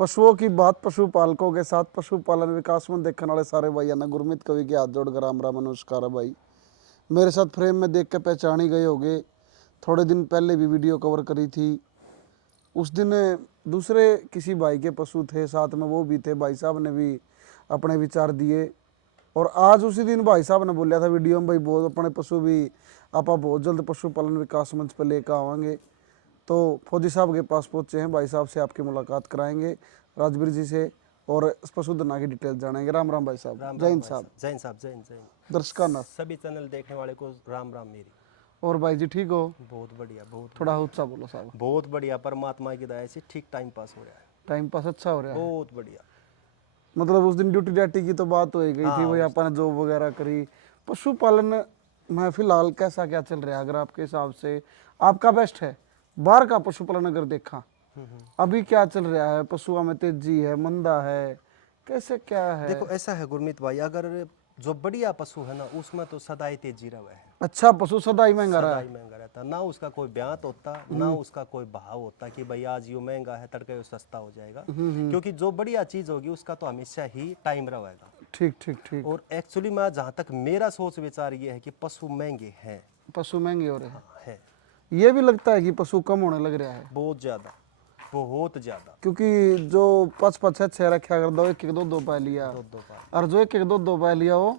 पशुओं की बात पशुपालकों के साथ पशुपालन विकास में देखने वाले सारे भाई ना गुरमीत कवि के हाथ जोड़कर राम राम नमस्कार है भाई। मेरे साथ फ्रेम में देख के पहचान ही गए होगे। थोड़े दिन पहले भी वीडियो कवर करी थी। उस दिन दूसरे किसी भाई के पशु थे, साथ में वो भी थे। भाई साहब ने भी अपने विचार दिए और आज उसी दिन भाई साहब ने बोलिया था वीडियो में, भाई बहुत अपने पशु भी आप बहुत जल्द पशुपालन विकास मंच पर लेकर आवाएंगे। तो फौजी साहब के पास पहुंचे हैं। भाई साहब से आपकी मुलाकात कराएंगे, राजवीर जी से, और पशुधन की डिटेल जानेंगे। राम राम भाई साहब। राम जय राम हिंद भाई साहब। साहब, जय हिंद साहब, जय हिंद, जय हिंद। दर्शका ना सभी चैनल देखने वाले को राम राम मेरी। और भाई जी ठीक हो? बहुत बढ़िया, बहुत थोड़ा बढ़िया, ऊंचा बोलो साहब। बहुत बढ़िया। परमात्मा की दया से ठीक टाइम पास हो रहा है, टाइम पास अच्छा हो रहा है? बहुत बढ़िया। मतलब उस दिन ड्यूटी डाटी की तो बात हो ही गई थी, हाँ, भाई अपन जॉब वगैरह करी। पशुपालन में फिलहाल कैसा क्या चल रहा है अगर आपके हिसाब से? आपका बेस्ट है बाहर का पशुपालन अगर देखा, अभी क्या चल रहा है? पशुओं में तेजी है, मंदा है, कैसे क्या है? देखो ऐसा है गुरमीत भाई, अगर जो बढ़िया पशु है ना उसमें तो सदाई तेजी रहा है। अच्छा, पशु सदा ही महंगा रहा है। सदाई महंगा रहता, ना उसका कोई ब्यात होता, ना उसका कोई भाव होता कि भाई आज ये महंगा है तड़के ये सस्ता हो जाएगा। क्योंकि जो बढ़िया चीज होगी उसका तो हमेशा ही टाइम रहेगा। ठीक ठीक ठीक। और एक्चुअली में जहाँ तक मेरा सोच विचार ये है कि पशु महंगे हैं। पशु महंगे हो रहे हैं। हाँ है, ये भी लगता है कि पशु कम होने लग रहा है, बहुत ज्यादा, बहुत ज्यादा। क्योंकि जो पाँच पाँच छः छः रखा कर दो, एक एक दो दो पा लिया, दो दो पाल और जो एक एक दो दो पा लिया वो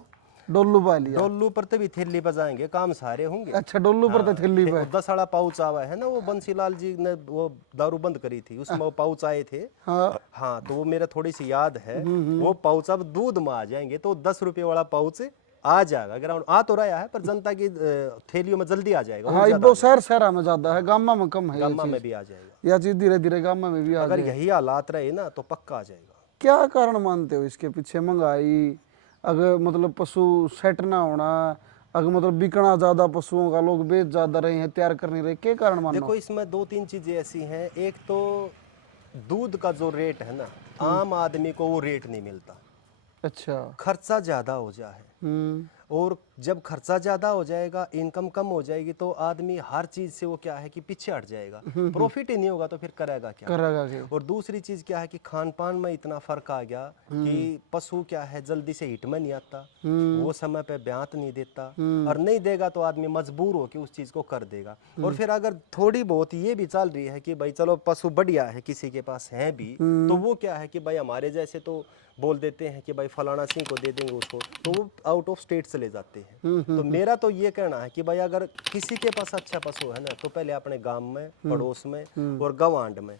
डोलू पा लिया। डोलू पर तभी थैली बजाएंगे, काम सारे होंगे। अच्छा, डोलू पर तो थैली पे। 10 वाला पाउच आवा है ना, वो बंसीलाल जी ने वो दारू बंद करी थी, उसमें वो पाउच आए थे। हाँ हाँ, तो वो मेरा थोड़ी सी याद है। वो पाउच अब दूध में आ जाएंगे, तो 10 रुपये वाला पाउच आ जाएगा। ग्राउंड आ तो रहा है पर जनता की थैलियों में जल्दी आ जाएगा। और हाँ, ज्यादा वो आ जाएगा। शहर शहर में ज्यादा है, गामा में कम है ये गामा में चीज। भी आ जाएगा। यह चीज धीरे धीरे गामा में भी आ अगर जाए। यही हालात रहे ना तो पक्का आ जाएगा। क्या कारण मानते हो इसके पीछे? महंगाई, अगर मतलब पशु सेट ना होना, अगर मतलब बिकना ज्यादा पशुओं का, लोग बेच ज्यादा रहे हैं, तैयार कर नहीं रहे, क्या कारण मानो? देखो इसमें दो तीन चीजें ऐसी हैं। एक तो दूध का जो रेट है ना, आम आदमी को वो रेट नहीं मिलता। अच्छा। खर्चा ज्यादा हो जाए, हम्म। और जब खर्चा ज्यादा हो जाएगा, इनकम कम हो जाएगी, तो आदमी हर चीज से वो क्या है कि पीछे हट जाएगा। प्रॉफिट ही नहीं होगा तो फिर करेगा क्या? करेगा क्या? और दूसरी चीज क्या है कि खान पान में इतना फर्क आ गया कि पशु क्या है जल्दी से हिट में नहीं आता, वो समय पे ब्यात नहीं देता, और नहीं देगा तो आदमी मजबूर हो कि उस चीज को कर देगा। और फिर अगर थोड़ी बहुत ये भी चल रही है कि भाई चलो पशु बढ़िया है, किसी के पास है भी, तो वो क्या है कि भाई हमारे जैसे तो बोल देते हैं कि भाई फलाना सिंह को दे देंगे उसको, तो वो आउट ऑफ स्टेट चले जाते हैं। तो मेरा तो ये कहना है कि भाई अगर किसी के पास अच्छा पशु है ना, तो पहले अपने गांव में, पड़ोस में और गवांड में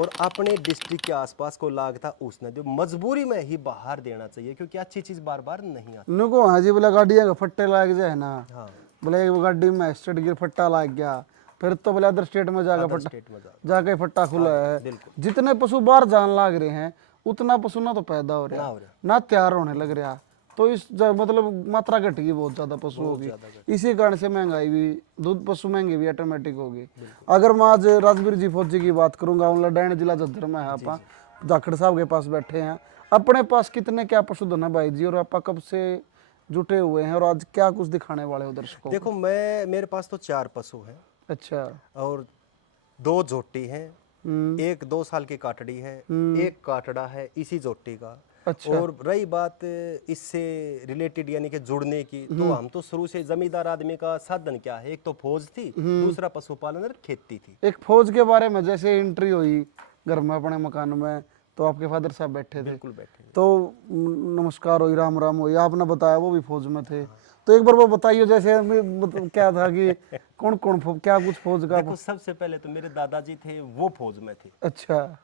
और अपने डिस्ट्रिक्ट के आसपास को लागता उसने दे। मजबूरी में ही बाहर देना चाहिए, क्योंकि अच्छी चीज बार बार नहीं आती। नुको हाँ जी, बोला गाड़ियाँ का फट्टे लाग जाए ना, हाँ, बोले एक गाड़ी में स्टेट गिर फट्टा लाग गया, फिर तो बोले अदर स्टेट में जाकर अदर फट्टा, स्टेट में जाके फट्टा खुला है। बिल्कुल जितने पशु बाहर जान लाग रहे हैं, उतना पशु ना तो पैदा हो ना रहा, हो रहा, ना तैयार होने लग रहा। तो इस मतलब मात्रा घटेगी बहुत ज्यादा पशुओं बहुत की। ज्यादा घट। इसी कारण से महंगाई भी, दूध पशु महंगे भी ऑटोमेटिक होगी। अगर मैं आज राजवीर जी फौजी की बात करूंगा, लडान जिला झज्जर में है, आप जाखड़ साहब के पास बैठे हैं। अपने पास कितने क्या पशुधन है भाई जी, और आप कब से जुटे हुए हैं, और आज क्या कुछ दिखाने वाले हो दर्शकों को? देखो मेरे पास तो 4 पशु हैं, अच्छा। और 2 जोटी हैं, एक 2 साल की काटड़ी है, एक काटड़ा है इसी जोटी का। अच्छा। और रही बात इससे रिलेटेड यानी कि जुड़ने की, तो हम तो शुरू से जमींदार आदमी का साधन क्या है, एक तो फौज थी, दूसरा पशुपालन और खेती थी। एक फौज के बारे में जैसे एंट्री हुई घर में अपने मकान में, तो आपके फादर साहब बैठे थे, बिल्कुल बैठे। तो नमस्कार हुई, राम राम हुई, आपने बताया वो भी फौज में थे। तो एक बार वो बताइए जैसे क्या था कि कौन कौन क्या कुछ फौज का? देखो सबसे पहले तो मेरे दादाजी थे, वो फौज में थे। अच्छा।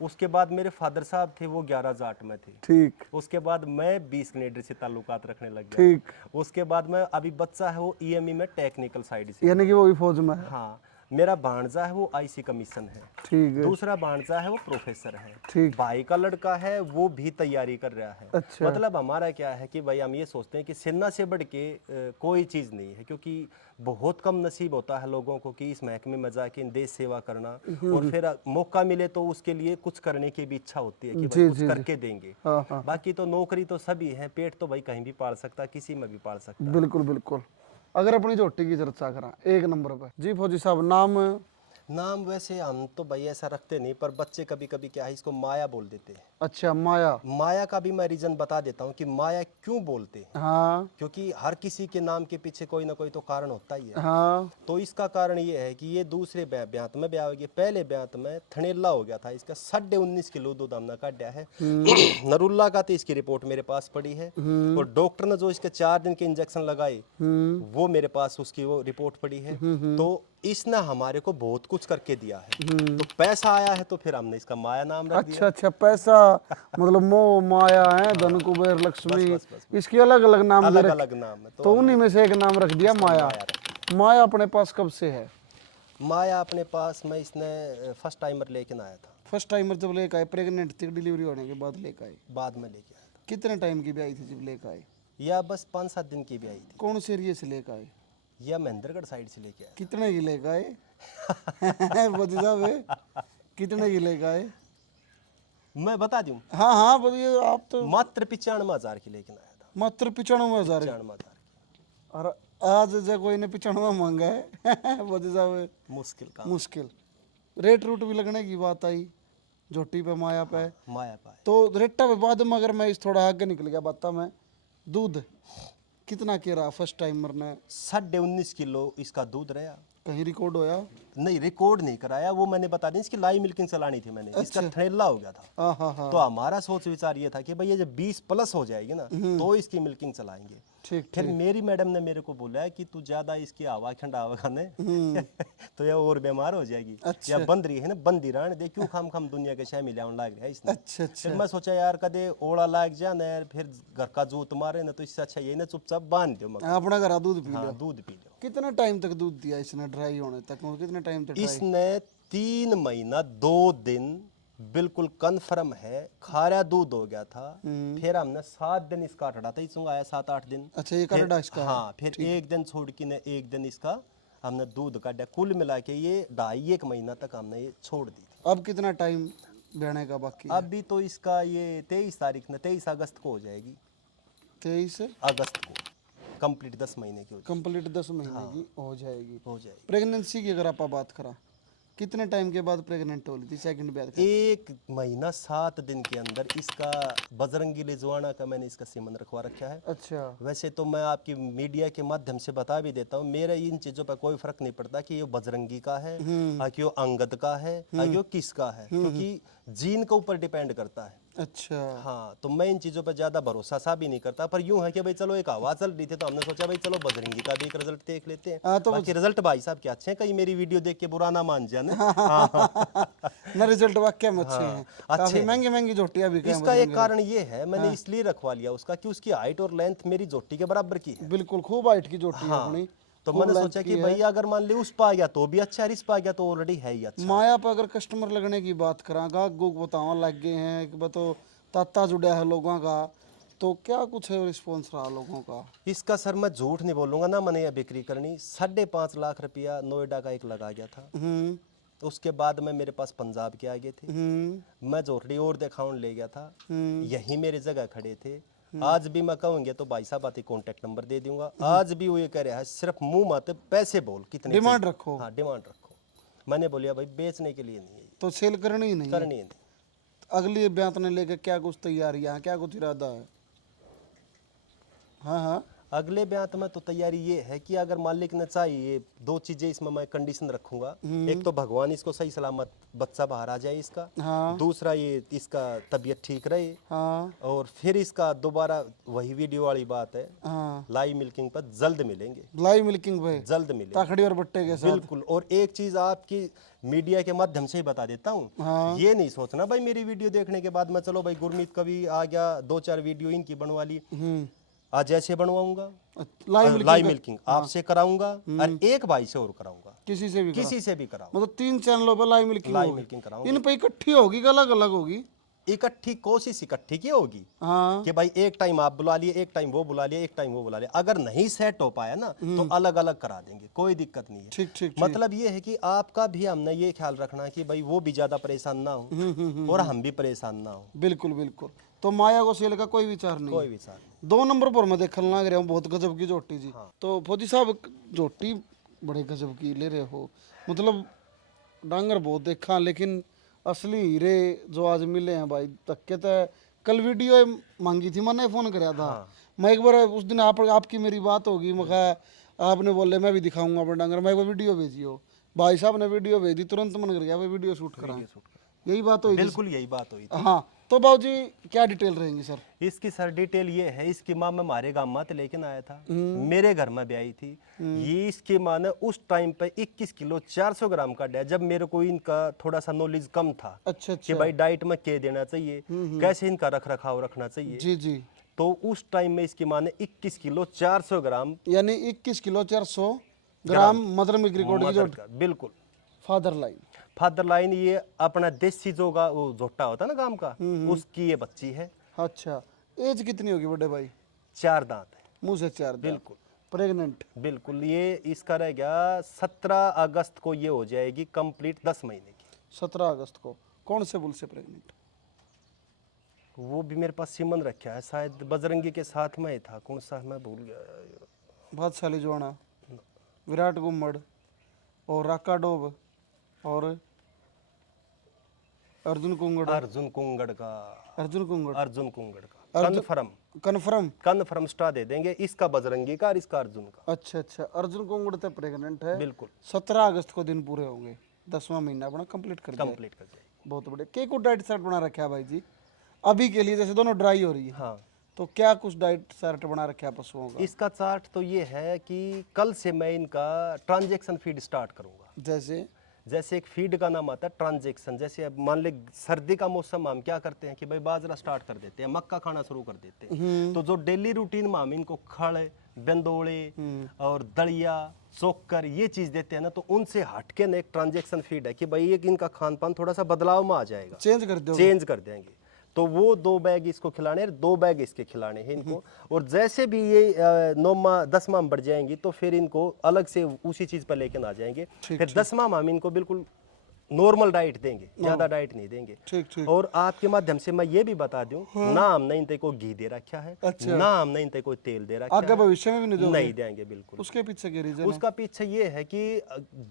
उसके बाद मेरे फादर साहब थे, वो 11 जाट में थे। ठीक उसके बाद मैं 20 कैनेडर से ताल्लुकात रखने लग गया। ठीक। उसके बाद मैं अभी बच्चा है वो ईएमई में टेक्निकल साइड से। यानी कि वो भी फौज में है? हाँ, मेरा भांजा है वो आईसी कमीशन है। ठीक है। दूसरा भांजा है वो प्रोफेसर है। ठीक। भाई का लड़का है वो भी तैयारी कर रहा है। अच्छा। मतलब हमारा क्या है कि भाई हम ये सोचते हैं कि सेना से बढ़ के कोई चीज़ नहीं है, क्योंकि बहुत कम नसीब होता है लोगों को कि इस महकमे में जाके देश सेवा करना, और फिर मौका मिले तो उसके लिए कुछ करने की भी इच्छा होती है कि भाई जी कुछ जी जी। करके देंगे। हाँ हाँ, बाकी तो नौकरी तो सभी है, पेट तो भाई कहीं भी पाल सकता है, किसी में भी पाल सकता है। बिल्कुल बिल्कुल। अगर अपनी जोटी की चर्चा करा एक नंबर पर जी फौजी साहब, नाम? नाम वैसे हम तो भाई ऐसा रखते नहीं, पर बच्चे कभी कभी क्या है इसको माया बोल देते हैं। अच्छा, माया। माया का भी मैं रीजन बता देता हूँ कि माया क्यों बोलते हैं। हाँ क्योंकि हर किसी के नाम के पीछे कोई ना कोई तो कारण होता ही है। हाँ। तो इसका कारण ये है कि ये दूसरे ब्यात में ब्याह हो गया, पहले ब्यात में थनेला हो गया था इसका। 19.5 किलो दूध हमने काटा है। नरुल्ला का तो इसकी रिपोर्ट मेरे पास पड़ी है, और डॉक्टर ने जो इसके 4 दिन के इंजेक्शन लगाए वो मेरे पास उसकी वो रिपोर्ट पड़ी है। तो इसने हमारे को बहुत कुछ करके दिया है, तो पैसा आया है तो फिर हमने इसका माया नाम रख दिया। अच्छा अच्छा, पैसा मतलब मोह माया है, धन कुबेर लक्ष्मी, बस बस। इसके अलग अलग नाम दे अलग रखे। अलग नाम है तो उन्हीं में से एक नाम रख दिया माया। माया रख माया अपने पास कब से है? माया अपने पास में इसने फर्स्ट टाइमर लेके आया था। फर्स्ट टाइम जब लेकर आए, प्रेग्नेंट थी, डिलीवरी होने के बाद लेकर आए? बाद में लेके आया था, कितने टाइम की भी आई थी जब लेकर आए? या बस 5-7 दिन की भी आई थी, कौन से एरिया से लेकर आए? या महेंद्रगढ़ साइड से लेके आया। कितने की लेकर आए? बता साहब, कितने की लेकर आए? मैं बता दूं, हाँ हाँ बताइए आप तो। मात्र 95,000 की लेके आया था। मात्र 95,000। 95,000 की। और आज जो कोई ने 95 मांगा है बता साहब, मुश्किल काम। मुश्किल। रेट रूट भी लगने की बात आई झोटी पे, माया पे। माया पाए। तो रेटा पे बाद में अगर मैं इस थोड़ा आगे निकल गया बता, मैं दूध कितना के रहा फर्स्ट टाइमर ने? 19.5 किलो इसका दूध रहा। कहीं रिकॉर्ड होया? नहीं, रिकॉर्ड नहीं कराया, वो मैंने बता दी, इसकी लाइव मिल्किंग चलानी थी मैंने। इसका थनेला हो गया था। हाँ हाँ हाँ। तो हमारा सोच विचार ये था कि भाई ये जब 20 प्लस हो जाएगी ना तो इसकी मिल्किंग चलाएंगे। ठीक फिर मेरी मैडम ने मेरे को बोला है कि तू ज्यादा इसकी हवा ठंडा हवा खाने तो ये और बीमार हो जाएगी। अच्छा। या बंद रही है ना, बंदी रहने दे, क्यों खाम खाम दुनिया के शामिल लाने लग रहा है इसने। अच्छा अच्छा। फिर मैं सोचा यार कदे ओड़ा लाग जाना है, फिर घर का जूत मारे ना, तो इससे अच्छा यही ना चुपचाप बांध दो मगर। अपना घर दूध पी लो। हाँ, दूध पी लो। कितना टाइम तक दूध दिया इसने ड्राई होने तक? और कितने टाइम तक ड्राई? इसने 3 महीना 2 दिन बिल्कुल कन्फर्म है खारा दूध हो गया था। फिर हमने 7 दिन इसका हटा था, इसमें आया 7-8 दिन। अच्छा, ये करड़ा इसका? हाँ, फिर 1 दिन छोड़ के ने 1 दिन इसका हमने दूध काटा। कुल मिला के ये 2.5-1 महीना तक हमने ये छोड़ दी थी। अब कितना टाइम बहने का बाकी है? अभी तो इसका ये 23 तारीख ने 23 अगस्त को हो जाएगी। 23 अगस्त को कंप्लीट 10 महीने की हो कंप्लीट 10 महीने की हो जाएगी। जाएगी। प्रेगनेंसी की अगर आप बात करा, कितने टाइम के बाद प्रेग्नेंट हो थी सेकंड ब्याह का? 1 महीना 7 दिन के अंदर इसका बजरंगी लेजुआना का मैंने इसका सीमन रखवा रखा है। अच्छा। वैसे तो मैं आपकी मीडिया के माध्यम से बता भी देता हूँ, मेरे इन चीज़ों पर कोई फर्क नहीं पड़ता कि ये बजरंगी का है, कि वो अंगद का है, कि वो किसका है, क्योंकि जीन के ऊपर डिपेंड करता है। अच्छा। हाँ, तो मैं इन चीज़ों पर ज़्यादा भरोसा सा भी नहीं करता, पर यूं है कि भाई चलो एक हवा चल रही थी तो हमने सोचा भाई चलो बजरंगी का भी एक रिजल्ट देख लेते हैं। हाँ, तो बाकी रिजल्ट भाई साहब क्या अच्छे हैं, कहीं मेरी वीडियो देख के बुरा ना मान जाने। ना रिजल्ट वाकई में अच्छे हैं, अच्छे काफी हैं। महंगी महंगी झोटियां भी इसका एक कारण ये है, मैंने इसलिए रखवा लिया उसका कि उसकी हाइट और लेंथ मेरी जोटी के बराबर की है। बिल्कुल खूब हाइट की झोटी है अपनी। तो मैंने सोचा कि भाई अगर मान ली उस पा गया तो भी अच्छा है, इस पा गया तो ऑलरेडी है ही अच्छा। माया पर अगर कस्टमर लगने की बात करा, गाग गुग बतावा लग गए हैं कि बतो ताता जुड़ा है लोगों का, तो क्या कुछ है रिस्पॉन्स रहा लोगों का? इसका सर मैं झूठ नहीं बोलूंगा ना, मैंने यह बिक्री करनी 5.5 लाख रुपया नोएडा का एक लगा गया था। उसके बाद में मेरे पास पंजाब के आ गए थे, मैं जोटड़ी और दिखाउन ले गया था, यही मेरी जगह खड़े थे। आज भी मैं कहूँगे तो भाई साहब आते कॉन्टेक्ट नंबर दे दूंगा। आज भी वो ये कह रहा है सिर्फ मुंह मत पैसे बोल, कितने डिमांड रखो। हाँ, डिमांड रखो। मैंने बोलिया भाई बेचने के लिए नहीं है, तो सेल करनी ही नहीं है। करनी है नहीं। अगली ब्यात ने लेके क्या कुछ तैयारियां हैं, क्या कुछ इरादा है? हाँ हाँ। अगले ब्यात में तो तैयारी ये है कि अगर मालिक ने चाहिए 2 चीजें इसमें मैं कंडीशन रखूंगा। एक तो भगवान इसको सही सलामत बच्चा बाहर आ जाए इसका, हाँ दूसरा ये इसका तबीयत ठीक रहे, हाँ और फिर इसका दोबारा वही वीडियो वाली बात है, हाँ। लाइव मिल्किंग पर जल्द मिलेंगे, लाइव मिल्किंग भाई, जल्द मिलेंगे ताखड़ी और बट्टे के साथ। बिल्कुल। और एक चीज आपकी मीडिया के माध्यम से ही बता देता हूँ, हाँ। ये नहीं सोचना भाई मेरी वीडियो देखने के बाद मैं चलो भाई गुरमीत का भी आ गया 2-4 वीडियो इनकी बनवा ली, आज ऐसे बनवाऊंगा लाइव मिल्किंग आपसे कराऊंगा और एक भाई से और कराऊंगा, किसी से भी किसी से भी कराऊंगा, मतलब 3 चैनलों पर लाइव मिल्किंग कराऊंगा। इन पे इकट्ठी होगी कि अलग अलग होगी? इकट्ठी कोशिश इकट्ठी की होगी हाँ। कि भाई एक टाइम आप बुला लिए, एक टाइम वो बुला लिए, एक टाइम वो बुला लिया। अगर नहीं सेट हो पाया ना तो अलग अलग करा देंगे, कोई दिक्कत नहीं है। ठीक ठीक। मतलब ये है कि आपका भी हमने ये ख्याल रखना कि भाई वो भी ज्यादा परेशान ना हो और हम भी परेशान ना हो। बिल्कुल बिल्कुल। तो माया को सेल का कोई विचार नहीं? कोई विचार नहीं। 2 नंबर पर मैं देखने लग रहा हूँ, बहुत गजब की झोटी जी। तो फौजी साहब झोटी बड़े गजब की ले रहे हो, मतलब डांगर बहुत देखा, लेकिन असली हीरे जो आज मिले हैं भाई तक्के तो कल वीडियो मांगी थी, मैंने फोन कराया था। मैं एक बार उस दिन आपकी मेरी बात होगी, मैं कहा आपने बोले मैं भी दिखाऊंगा अपना डांगर, मैं एक बार वीडियो भेजी हो, भाई साहब ने वीडियो भेजी, तुरंत मन कर गया भाई वीडियो शूट करा। यही बात हुई थी। बिल्कुल यही बात हुई थी। हाँ, तो बाबूजी क्या डिटेल रहेंगी सर? इसकी सर डिटेल ये है, इसकी माँ मैं हमारे गांव में लेकिन आया था, मेरे घर में ब्याई थी। ये इसकी माँ ने उस टाइम पे 21 किलो 400 ग्राम का दिया, जब मेरे को इनका थोड़ा सा नॉलेज कम था अच्छा कि अच्छा। भाई डाइट में क्या देना चाहिए, कैसे इनका रख रखाव रखना चाहिए। जी जी। तो उस टाइम में इसकी माँ ने 21 किलो 400 ग्राम यानी 21 किलो 400 ग्राम मदर मिल्क रिकॉर्ड की जो मदर का, बिल्कुल फादर लाइन। फादर लाइन, ये अपना देसी जोगा वो झोटा होता है ना गांव का, उसकी ये बच्ची है। अच्छा, एज कितनी होगी बड़े भाई? 4 दांत है। मुंह से 4 दांत। बिल्कुल प्रेग्नेंट? बिल्कुल, ये इसका रह गया 17 अगस्त को ये हो जाएगी कंप्लीट 10 महीने की। 17 अगस्त को। कौन से बुल से प्रेग्नेंट? वो भी मेरे पास सीमन रखा है, शायद बजरंगी के साथ में ही था, कौन सा मैं भूल गया। भातशाली जोड़ा, विराट गुम्मड़ और राका डोब और अर्जुन कुंगड़। अर्जुन कुंगड़ का, अर्जुन कुंगड़। अर्जुन कुंगड़ का कन्फर्म, कन्फर्म। कन्फर्म स्टार दे देंगे, इसका बजरंगी का और इसका अर्जुन का। अच्छा अच्छा, अर्जुन कुंगड़ तो प्रेग्नेंट है। बिल्कुल 17 अगस्त को दिन पूरे होंगे, 10वां महीना अपना कंप्लीट कर दिया। कंप्लीट कर जाएगी। बहुत बढ़िया। क्या कुछ डाइट चार्ट बना रखा है भाई जी अभी के लिए? जैसे दोनों ड्राई हो रही है, हाँ, तो क्या कुछ डाइट चार्ट बना रखा है पशुओं का? इसका चार्ट तो ये है कि कल से मैं इनका ट्रांजैक्शन फीड स्टार्ट करूंगा। जैसे एक फीड का नाम आता है ट्रांजैक्शन। जैसे अब मान ले सर्दी का मौसम, हम क्या करते हैं कि भाई बाजरा स्टार्ट कर देते हैं, मक्का खाना शुरू कर देते हैं। तो जो डेली रूटीन में हम इनको खड़, बेंदोड़े और दलिया, चोकर ये चीज देते हैं ना, तो उनसे हटके ना एक ट्रांजैक्शन फीड है कि भाई एक इनका खान पान थोड़ा सा बदलाव में आ जाएगा, चेंज कर दो। चेंज कर देंगे। तो वो 2 बैग इसको खिलाने हैं, 2 बैग इसके खिलाने हैं इनको। और जैसे भी ये 9वां 10वां में बढ़ जाएंगी, तो फिर इनको अलग से उसी चीज पर लेके आ जाएंगे। फिर 10वां में हम इनको बिल्कुल नॉर्मल डाइट देंगे, ज्यादा डाइट नहीं देंगे। ठीक ठीक। और आपके माध्यम से मैं ये भी बता दूं, ना हमने इनते को घी दे रखा है, ना हमने इनते को तेल दे रखा आगे है, भविष्य में भी नहीं दोगे? नहीं देंगे बिल्कुल। उसके पीछे के रीजन? उसका पीछे ये है कि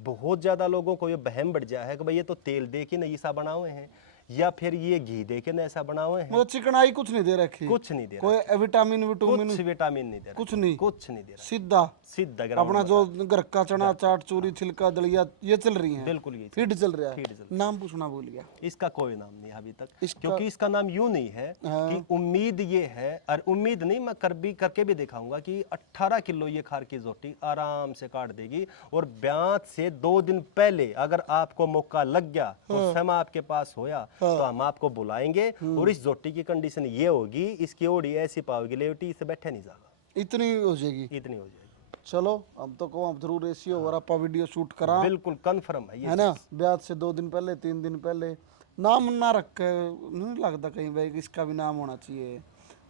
बहुत ज्यादा लोगों को ये बहम बढ़ जाए है कि भाई ये तो तेल दे के नहीं ऐसा बना हुए हैं, या फिर ये घी दे के ऐसा बना हुए हैं। मतलब चिकनाई कुछ नहीं दे रखी? कुछ नहीं दे रहा, कोई विटामिन कुछ विटामिन नहीं दे रहा, कुछ नहीं? कुछ नहीं दे रहा, सीधा सीधा ग्राउंड अपना जो घर का चना चाट चूरी छिलका दलिया ये चल रही है? बिल्कुल ये फीड चल रहा फीड है। चल नाम पूछना भूल गया। इसका कोई नाम नहीं है अभी तक, इसका- क्योंकि इसका नाम यूं नहीं है कि उम्मीद ये है, और उम्मीद नहीं, मैं करके भी दिखाऊंगा कि 18 किलो ये खार की जोटी आराम से काट देगी। और ब्यात से 2 दिन पहले अगर आपको मौका लग गया और समय आपके पास होया, तो हम आपको बुलाएंगे। और इस जोटी की कंडीशन ये होगी, इसकी ओड़ी ऐसी पाओगी लेवटी से बैठे नहीं जाएगा, इतनी हो जाएगी? इतनी हो जाएगी। चलो हम तो को हम जरूर ऐसी हो और आपा वीडियो शूट करा, बिल्कुल कंफर्म है ये है ना? ब्याह से 2 दिन पहले 3 दिन पहले नाम ना रख के नहीं लगता कहीं भाई कि इसका भी नाम होना चाहिए?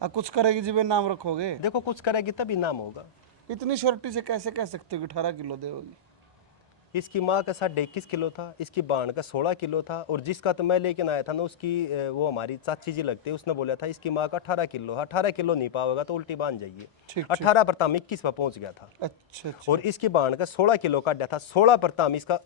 अब कुछ करेगी जी भाई नाम रखोगे? देखो कुछ करेगी तभी नाम होगा। इतनी श्योरिटी से कैसे कह सकते हो कि 18 किलो देगी? इसकी माँ का 21 किलो था, इसकी बाण का 16 किलो था। और जिसका तो मैं लेकिन आया था ना, उसकी वो हमारी चाची जी लगती है, उसने बोला था इसकी माँ का 18 किलो है। 18 किलो नहीं पाओगा तो उल्टी बांध जाइए। ठीक 18 पर ताम 21 पर पहुंच गया था। अच्छा अच्छा। और इसकी बाण का 16 किलो का अड्डा था, 16 पर ताम इसका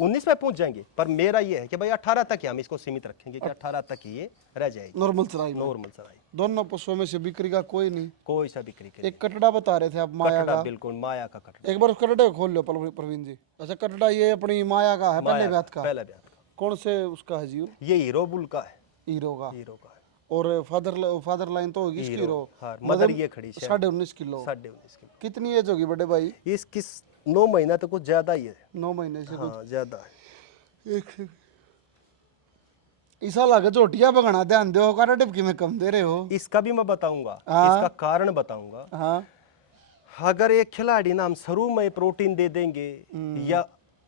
19 पे पहुंच जाएंगे। पर मेरा ये है कि भाई 18 तक ही हम इसको सीमित रखेंगे कि 18 तक ही ये रह जाएगी नॉर्मल चराई में? नॉर्मल चराई। दोनों पशुओं में से बिक्री का कोई नहीं? कोई सा बिक्री के एक कटड़ा बता रहे थे आप माया कटड़ा, का? बिल्कुल माया का कटड़ा। एक बार उस कटड़े को खोल लो प्रवीण जी। अच्छा, कटड़ा ये अपनी माया का है, पहले ब्यात का? पहला ब्यात का। कौन से उसका है जी? ये हीरो बुल का है, हीरो का? हीरो का है। और फादर लाइन तो होगी इसकी हीरो? हाँ, मदर ये खड़ी है 19.5 किलो। 19.5 किलो। कितनी एज होगी बड़े भाई? इसकी 9 महीना तो कुछ ज्यादा ही है। 9 महीने से हाँ ज्यादा है। एक ऐसा लगे झोटिया भगना ध्यान दो कर डिपकी में कम दे रहे हो। इसका भी मैं बताऊंगा, हाँ। इसका कारण बताऊंगा। हाँ अगर एक खिलाड़ी ना हम शुरू में प्रोटीन दे देंगे या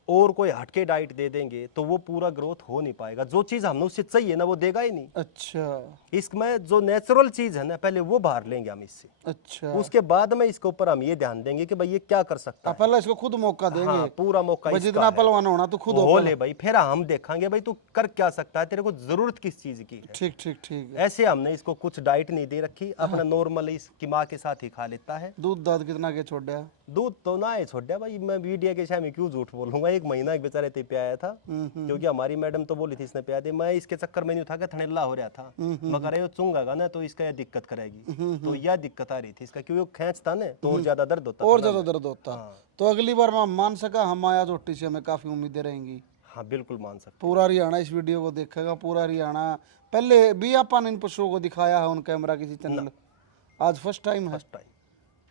और कोई हटके डाइट दे देंगे, तो वो पूरा ग्रोथ हो नहीं पाएगा। जो चीज हमने उससे चाहिए ना वो देगा ही नहीं। अच्छा इसमें जो नेचुरल चीज है ना, पहले वो बाहर लेंगे हम इससे, अच्छा। उसके बाद में इसके ऊपर हम ये ध्यान देंगे कि भाई ये क्या कर सकता है। पहले इसको खुद मौका देंगे। हाँ, पूरा मौका भाई इसका जितना है। पहलवान होना तो खुद हो ले भाई, फिर हम देखेंगे भाई तू कर क्या सकता है, तेरे को जरूरत किस चीज की है। ठीक ठीक ठीक। ऐसे हमने इसको कुछ डाइट नहीं दे रखी, अपना नॉर्मल इसकी माँ के साथ ही खा लेता है। दूध दाद कितना के छोड़ दिया? दूध तो ना है छोड़ दिया भाई, मैं वीडियो के सामने क्यों झूठ बोलूंगा, एक महीना बेचारे ते पे आया था, क्योंकि हमारी मैडम तो बोली थी इसने पे दे, मैं इसके चक्कर में नहीं उठा के थनेला हो रहा था, मगर ये चुंगागा ना तो इसका यह दिक्कत करेगी, तो यह दिक्कत आ रही थी इसका, क्योंकि वो खींचता ना तो और ज्यादा दर्द होता और था ना। ज्यादा दर्द होता। हाँ। तो अगली बार मैं मान सका हम आया जोटी से हमें काफी उम्मीदें रहेंगी। हाँ बिल्कुल मान सकते। पूरा हरियाणा इस वीडियो को देखेगा, पूरा हरियाणा। पहले भी अपन इन पशुओं को दिखाया है ऑन कैमरा किसी चैनल? आज फर्स्ट टाइम है। First time.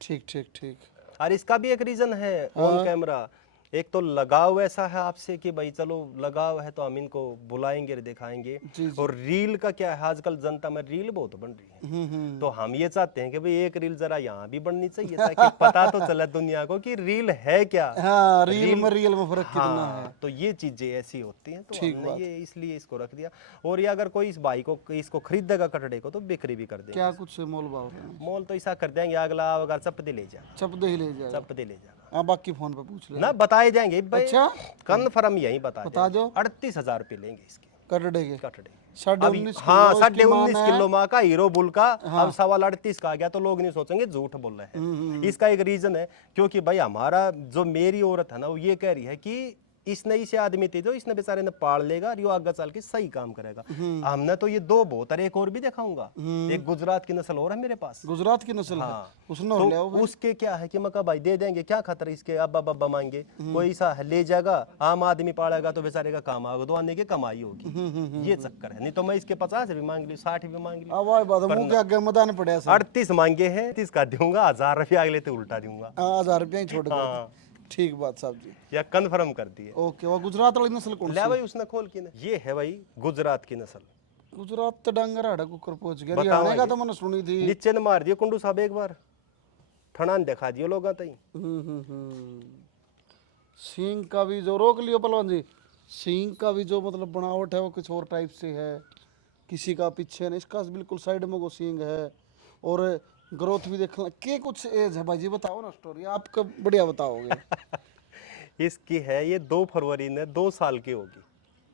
ठीक ठीक ठीक। और इसका भी एक रीजन है ऑन कैमरा, एक तो लगाव ऐसा है आपसे कि भाई चलो लगाव है तो हम इनको बुलाएंगे दिखाएंगे। जी, और रील का क्या है, आजकल जनता में रील बहुत बन रही है, तो हम ये चाहते हैं कि भाई एक रील जरा यहाँ भी बननी चाहिए ताकि पता तो चले दुनिया को कि रील है क्या। हाँ, रील में फर्क कितना है। हाँ, तो ये चीजें ऐसी होती हैं, तो हमने ये इसलिए इसको रख दिया। और ये अगर कोई इस भाई को इसको खरीदेगा कटड़े को तो बिक्री भी कर देंगे। क्या कुछ मोल भाव है? मोल तो ऐसा कर देंगे, अगला अगर चपदे ले जा, चपदे ही ले जाएगा। चपदे ले जाना। हाँ, बाकी फोन पे पूछ ले ना बताए जाएंगे भाई। अच्छा, कन्फर्म यही बता बता दो। 38,000 रुपये लेंगे इसके कटड़े के कटड़े। 19.5 हाँ, किलो 19.5 किलो माँ का हीरो बुल का। अब 38.25 का आ गया तो लोग नहीं सोचेंगे झूठ बोल रहे हैं। इसका एक रीजन है, क्योंकि भाई हमारा जो मेरी औरत है ना वो ये कह रही है कि इसने इसे आदमी थी जो इसने बेचारे ने पाल लेगा और ये आगे चल के सही काम करेगा। हमने तो ये दो बहुत और एक और भी दिखाऊंगा। एक गुजरात की नस्ल और है मेरे पास। गुजरात की नस्ल है। हाँ, उसने तो ले आओ भाई। उसके क्या है कि मका भाई दे देंगे, क्या खतरा इसके, अब्बा बब्बा मांगे कोई ऐसा ले जाएगा, आम आदमी पालेगा तो बेचारे का काम आएगा, दो आने की कमाई होगी। ये चक्कर है, नहीं तो मैं इसके 50 भी मांग ली, 60 भी मांग ली। अब आए बात मुंह के आगे मैदान पड़े सर। 38 मांगे हैं, 30 का दूंगा, 1000 रुपया अगले तो उल्टा दूंगा। 1000 रुपया ही छोड़ हाँ। कर। ठीक बात साहब जी। या कन्फर्म कर दिए। ओके, वो गुजरात वाली नस्ल कौन सी? ले भाई उसने खोल के ना, ये है भाई गुजरात की नस्ल। गुजरात तो डांगर हाड़ा कुकर पहुंच गया। बताओ हरियाणा का आगे। तो मैंने सुनी थी। नीचे न मार दियो कुंडू साहब एक बार, ठणान दिखा दियो लोग तई। सींग का भी जो रोक लियो पहलवान जी, सींग का भी जो मतलब बनावट है वो कुछ और टाइप से है, किसी का पीछे नहीं, इसका बिल्कुल साइड में वो सींग है। और ग्रोथ भी देखना के कुछ एज है भाई जी, बताओ ना स्टोरी, आप कब बढ़िया बताओगे। इसकी है ये 2 फरवरी ने 2 साल की होगी।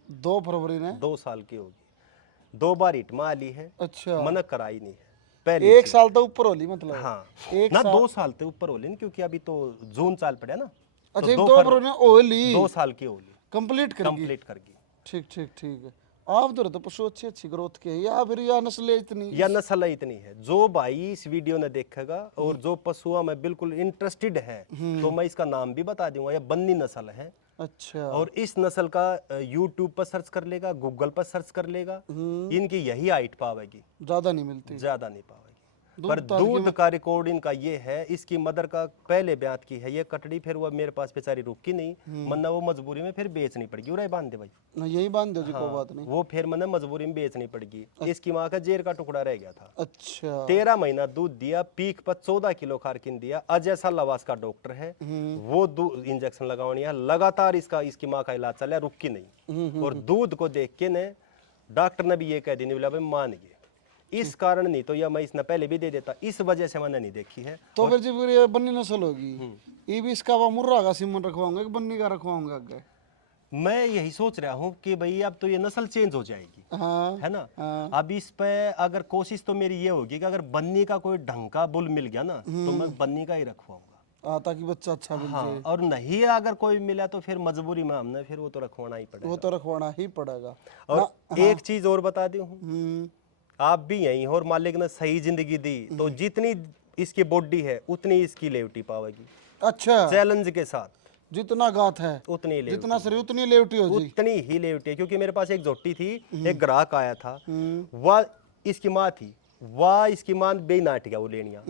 2 फरवरी ने 2 साल की होगी। 2 बार इटमा ली है, अच्छा, मन कराई नहीं है पहले। 1 साल तो ऊपर होली मतलब। हाँ, एक ना साल 2 साल ते ऊपर होली, क्योंकि अभी तो जून चाल पड़ा ना। अच्छा, 2 फरवरी ने होली 2 साल की होली कंप्लीट कर गई। कंप्लीट कर गई। ठीक ठीक ठीक है। आप तो रहते पशु अच्छी अच्छी ग्रोथ के हैं, या फिर या नस्लें इतनी? या नस्ल इतनी है, जो भाई इस वीडियो ने देखेगा और जो पशुओं में बिल्कुल इंटरेस्टेड है तो मैं इसका नाम भी बता दूंगा। ये बन्नी नस्ल है। अच्छा, और इस नस्ल का यूट्यूब पर सर्च कर लेगा, गूगल पर सर्च कर लेगा, इनकी यही हाइट पावेगी, ज्यादा नहीं मिलती। ज्यादा नहीं पावेगी। पर दूध का रिकॉर्ड इनका ये है, इसकी मदर का पहले ब्यात की है ये कटड़ी, फिर वो मेरे पास बेचारी रुकी नहीं, मन्ना वो मजबूरी में फिर बेचनी पड़गी। उरे बांध दे भाई, ना यही बांध दो जी, कोई बात नहीं। वो फिर मैंने मजबूरी में बेचनी पड़गी। इसकी माँ का जेर का टुकड़ा रह गया था। अच्छा, 13 महीना दूध दिया, पीक पर 14 किलो खारकिन दिया। अजय सालावास का डॉक्टर है, वो इंजेक्शन लगावनी है लगातार, इसकी माँ का इलाज चला, रुकी नहीं। और दूध को देख के ने डॉक्टर ने भी ये कह दी, बोला भाई मान गए। इस कारण नहीं तो यह मैं इसने पहले भी दे देता, इस वजह से मैंने नहीं देखी है। तो फिर जी फिर ये बन्नी नस्ल होगी। ये भी इसका वो मुर्रा का सिमन रखवाऊंगा कि बन्नी का रखवाऊंगा आगे? मैं यही सोच रहा हूँ कि भाई अब तो ये नस्ल चेंज हो जाएगी, हाँ, है ना। हाँ। अब इस पे अगर कोशिश तो मेरी ये होगी कि अगर बन्नी का कोई ढंग का बुल मिल गया ना तो मैं बन्नी का ही रखवाऊंगा। ताकि बच्चा अच्छा मिल हाँ, जाए। और नहीं अगर कोई मिला तो फिर मजबूरी में हमने फिर वो तो रखवाना ही पड़ेगा। वो तो रखवाना ही पड़ेगा। और एक चीज और बता दूं, हम्म, आप भी यही और मालिक ने सही जिंदगी दी तो जितनी इसकी बॉडी है उतनी इसकी लेवटी पावेगी। अच्छा, चैलेंज के साथ जितना गात है उतनी लेवटी, जितना शरीर उतनी लेवटी हो जी। उतनी ही लेवटी है। क्योंकि मेरे पास एक जोटी थी, एक ग्राहक आया था, वह इसकी माँ थी, वह इसकी माँ बे नाट गया वो लेनिया।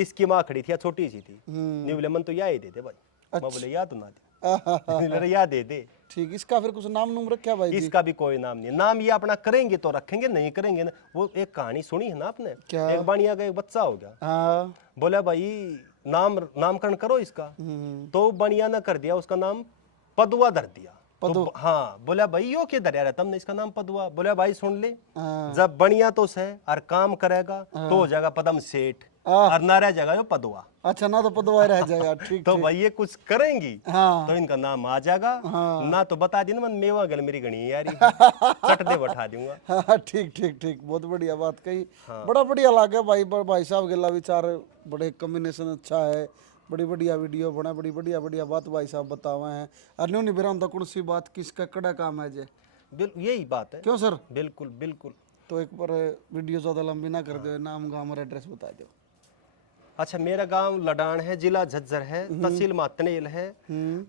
इसकी माँ खड़ी थी, छोटी सी थी, नहीं बोले मन तो या ही दे दे भाई। मैं बोले या तो ना दे, या दे दे। ठीक, इसका फिर कुछ नाम नूम रखा भाई जी? इसका भी कोई नाम नहीं, नाम ये अपना करेंगे तो रखेंगे, नहीं करेंगे ना। वो एक कहानी सुनी है ना आपने, क्या? एक बाणिया का एक बच्चा हो गया, हाँ, बोला भाई नामकरण करो इसका, तो बनिया ने कर दिया, उसका नाम पदुआ धर दिया। तो हाँ, बोला भाई यो के धरिया रहता हमने इसका नाम पदुआ। बोला भाई सुन ले, जब बनिया तो से और काम करेगा तो हो जाएगा पदम सेठ, और ना रह जाएगा यो पदुआ। अच्छा, ना तो पदवा रह जाएगा। ठीक तो भाई ये कुछ करेंगी हाँ, तो इनका नाम आ जाएगा। ना तो बता दी ना मन मेवा गल मेरी घनी यारी चट दे बैठा दूंगा। हाँ, ठीक ठीक ठीक, बहुत बढ़िया बात कही। बड़ा बढ़िया लगा भाई, भाई साहब गिला विचार, बड़े कॉम्बिनेशन अच्छा है। बड़ी बढ़िया वीडियो बना, बड़ी बढ़िया बढ़िया बात भाई साहब बतावे हैं। अन्यों नहीं बेरा कौन सी बात किसका कड़ा काम है जे, यही बात है। क्यों सर? बिल्कुल बिल्कुल। तो एक बार वीडियो ज़्यादा लंबी ना कर दो, नाम गाँव और एड्रेस बता दो। अच्छा, मेरा गांव लडान है, जिला झज्जर है, तहसील मातनेल है,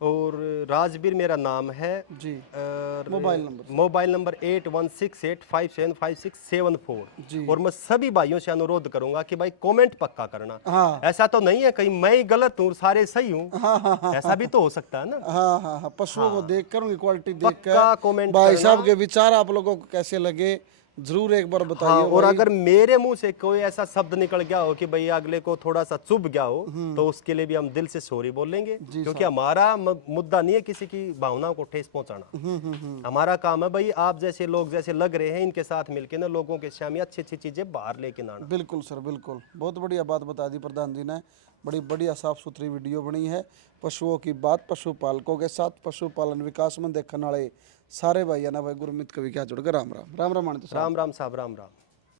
और राजवीर मेरा नाम है। जी। और मोबाइल नंबर? Mobile number 8168575674। जी। और मैं सभी भाइयों से अनुरोध करूंगा कि भाई कमेंट पक्का करना। हाँ ऐसा तो नहीं है कहीं मैं ही गलत हूँ सारे सही हूँ, हाँ हाँ हाँ ऐसा भी तो हो सकता है ना। हाँ हाँ हाँ, पशुओं को देख कर, उनकी क्वालिटी देख पक्का कर कमेंट भाई करना। साहब के विचार आप लोगों को कैसे लगे जरूर एक बार हाँ, बताइए और भाई। अगर मेरे मुंह से कोई ऐसा शब्द निकल गया हो कि भाई अगले को थोड़ा सा चुभ गया हो, तो उसके लिए भी हम दिल से सॉरी बोलेंगे, क्योंकि हमारा मुद्दा नहीं है किसी की भावनाओं को ठेस पहुंचाना। हमारा काम है भाई आप जैसे लोग जैसे लग रहे हैं इनके साथ मिलकर ना लोगों के सामने अच्छी अच्छी चीजें बाहर लेके आना। बिल्कुल सर, बिल्कुल, बहुत बढ़िया बात बता दी प्रधान जी ने। बड़ी बढ़िया साफ सुथरी वीडियो बनी है पशुओं की बात, पशुपालकों के साथ, पशुपालन विकास में देखने वाले सारे भाई है ना भाई गुरमीत कवि के हाथ जोड़ के राम राम। राम राम मानते साहब। राम राम साहब, राम राम।